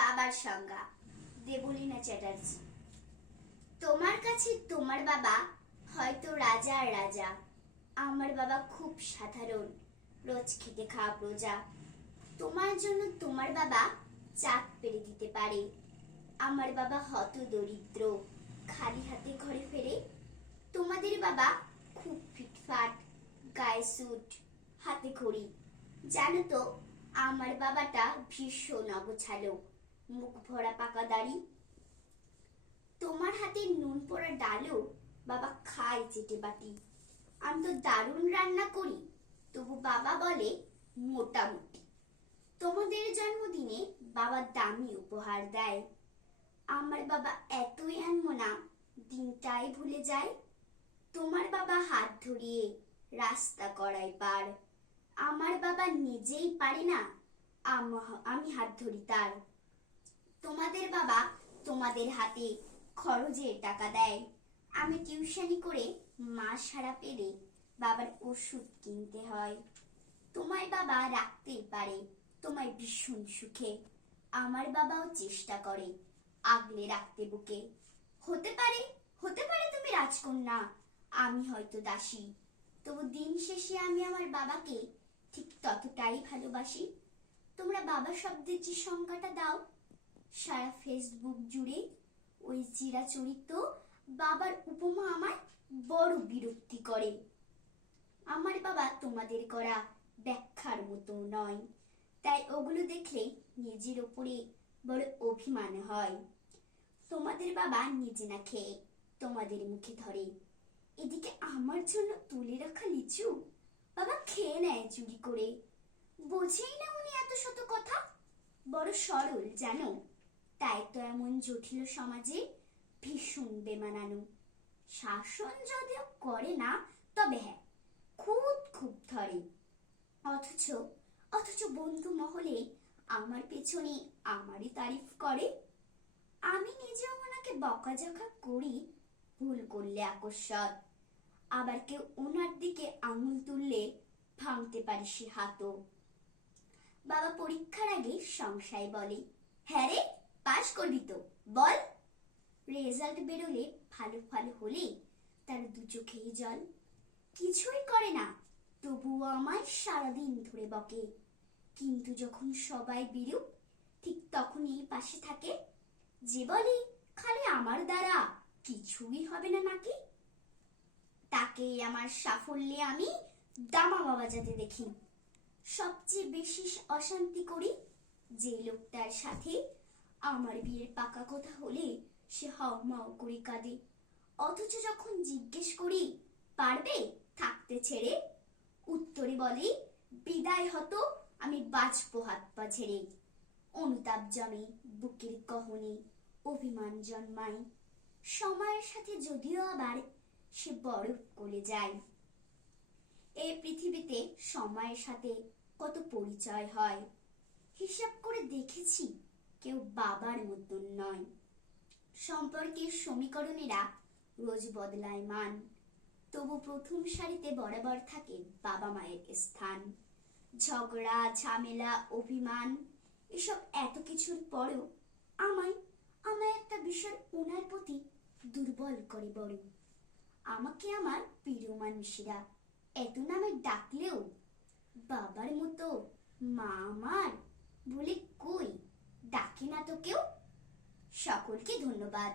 বাবার সংজ্ঞা। দেবলীনা চ্যাটার্জি। তোমার কাছে তোমার বাবা হয়তো রাজার রাজা, আমার বাবা খুব সাধারণ, রোজ খেতে খাওয়া প্রজা। তোমার জন্য তোমার বাবা চাঁদ পেরে দিতে পারে, আমার বাবা হত দরিদ্র, খালি হাতে ঘরে ফেরে। তোমাদের বাবা খুব ফিটফাট, গায়ে স্যুট, হাতে ঘড়ি। জানো তো আমার বাবাটা ভীষণ অগোছালো, মুখ ভরা পাকা দাড়ি। তোমার হাতে নুন পোড়া ডালও বাবা খায় চেটে বাটি। আমি তো দারুণ রান্না করি, তবু বাবা বলে মোটামুটি। তোমাদের জন্মদিনে বাবা দামি উপহার দেয়, আমার বাবা এতই আনমনা, দিনটাই ভুলে যায়। তোমার বাবা হাত ধরিয়ে রাস্তা করায় পার, আমার বাবা নিজেই পারে না, আমি হাত ধরি তার। তোমাদের বাবা তোমাদের হাতে খরচের টাকা দেয়, আমি টিউশনি করে মাস সারা পেলে বাবার ওষুধ কিনতে হয়। তোমার বাবা রাখতেই পারে তোমায় ভীষণ সুখে, আমার বাবাও চেষ্টা করে আগলে রাখতে বুকে। হতে পারে তুমি রাজকন্যা, আমি হয়তো দাসী, তবু দিন শেষে আমি আমার বাবাকে ঠিক ততটাই ভালোবাসি। তোমরা বাবা শব্দের যে সংজ্ঞাটা দাও, সারা ফেসবুক জুড়ে ওই চিরাচরিত বাবার উপমা আমার বড় বিরক্তি করে। আমার বাবা তোমাদের করা ব্যাখ্যার মতো নয়, তাই ওগুলো দেখলে নিজের ওপরে বড় অভিমান হয়। তোমাদের বাবা নিজে না খেয়ে তোমাদের মুখে ধরে, এদিকে আমার জন্য তুলে রাখা লিচু বাবা খেয়ে নেয় চুরি করে। বোঝেই না উনি এত শত কথা, বড় সরল জানো, তাই তো এমন জটিল সমাজে ভীষণ বেমানানো। শাসন যদিও করে না, তবে হ্যাঁ খুব ধরে। অথচ বন্ধু মহলে আমার পেছনে আমারই তারিফ করে। আমি নিজেও ওনাকে বকাঝকা করি ভুল করলে আকস্মাত, আবার কেউ ওনার দিকে আঙুল তুললে ভাঙতে পারি সে হাতও। বাবা পরীক্ষার আগে সংশয় বলে, হ্যাঁ রে পাস করবি তো বল। রেজাল্ট বেরোলে ভালো হলে তার দু চোখেই জল। কিছুই করে না, তবুও আমায় সারাদিন ধরে বকে, কিন্তু যখন সবাই বিরূপ ঠিক তখনই পাশে থাকে। যে বলে খালি আমার দ্বারা কিছুই হবে না নাকি, তাকে আমার সাফল্যে আমি দামামা বাজাতে দেখি। সবচেয়ে বেশি অশান্তি করি যে লোকটার সাথে, আমার বিয়ের পাকা কথা হলে সে হাউমাউ করে কাঁদে, অথচ যখন জিজ্ঞেস করি পারবে থাকতে ছেড়ে, উত্তরে বলে বিদায় হতো আমি বাঁচবো হাত পা ছেড়ে। অনুতাপ জমে বুকের গহনে, অভিমান জন্মায়, সময়ের সাথে যদিও আবার সে বরফ গলে যায়। এই পৃথিবীতে সময়ের সাথে কত পরিচয় হয়, হিসাব করে দেখেছি কেউ বাবার মতন নয়। সম্পর্কের সমীকরণেরা রোজ বদলায় মান, তবু প্রথম সারিতে বরাবর থাকে বাবা মায়ের স্থান। ঝগড়া ঝামেলা অভিমান এসব এত কিছুর পরেও আমায় একটা বিষয় ওনার প্রতি দুর্বল করে বড়। আমাকে আমার প্রিয় মানুষেরা এত নামে ডাকলেও বাবার মতো মা আমার বলে কই ডাকে না তো কেউ। সকলকে ধন্যবাদ।